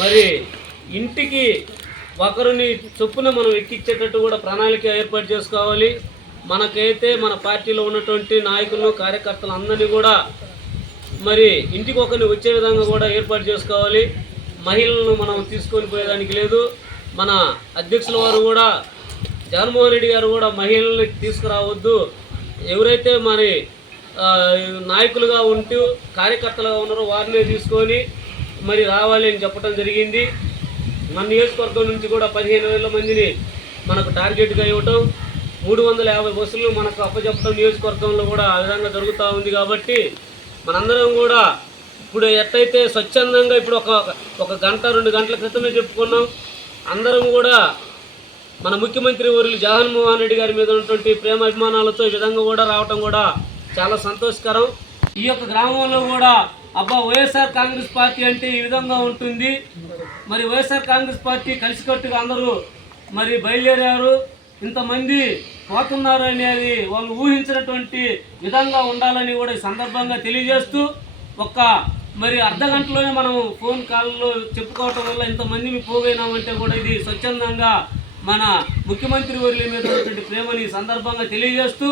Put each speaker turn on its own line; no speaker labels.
మరి ఇంటికి ఒకరిని చొప్పున మనం ఎక్కించేటట్టు కూడా ప్రణాళిక ఏర్పాటు చేసుకోవాలి. మనకైతే మన పార్టీలో ఉన్నటువంటి నాయకులను కార్యకర్తలు అందరినీ కూడా మరి ఇంటికి ఒకరిని వచ్చే విధంగా కూడా ఏర్పాటు చేసుకోవాలి. మహిళలను మనం తీసుకొని పోయేదానికి లేదు. మన అధ్యక్షుల వారు కూడా జగన్మోహన్ రెడ్డి గారు కూడా మహిళల్ని తీసుకురావద్దు. ఎవరైతే మరి నాయకులుగా ఉంటూ కార్యకర్తలుగా ఉన్నారో వారినే తీసుకొని మరి రావాలి అని చెప్పడం జరిగింది. మన నియోజకవర్గం నుంచి కూడా పదిహేను వేల మందిని మనకు టార్గెట్గా ఇవ్వటం మూడు వందల యాభై బస్సులు మనకు అప్పచెప్పడం నియోజకవర్గంలో కూడా ఆ విధంగా జరుగుతూ ఉంది కాబట్టి మనందరం కూడా ఇప్పుడు ఎట్టయితే స్వచ్ఛందంగా ఇప్పుడు ఒక ఒక గంట రెండు గంటల క్రితమే చెప్పుకున్నాం. అందరం కూడా మన ముఖ్యమంత్రి ఊరిలు జగన్మోహన్ రెడ్డి గారి మీద ఉన్నటువంటి ప్రేమ అభిమానాలతో ఈ విధంగా కూడా రావటం కూడా చాలా సంతోషకరం. ఈ యొక్క గ్రామంలో కూడా అబ్బా వైఎస్ఆర్ కాంగ్రెస్ పార్టీ అంటే ఈ విధంగా ఉంటుంది. మరి వైఎస్ఆర్ కాంగ్రెస్ పార్టీ కలిసికట్టుగా అందరూ మరి బయలుదేరారు. ఇంతమంది పోతున్నారు అనేది వాళ్ళు ఊహించినటువంటి విధంగా ఉండాలని కూడా ఈ సందర్భంగా తెలియజేస్తూ ఒక్క మరి అర్ధ గంటలోనే మనం ఫోన్ కాల్లో చెప్పుకోవటం వల్ల ఇంతమందిని పోగైనామంటే కూడా ఇది స్వచ్ఛందంగా మన ముఖ్యమంత్రి వర్యుల మీద ఉన్నటువంటి ప్రేమని ఈ సందర్భంగా తెలియజేస్తూ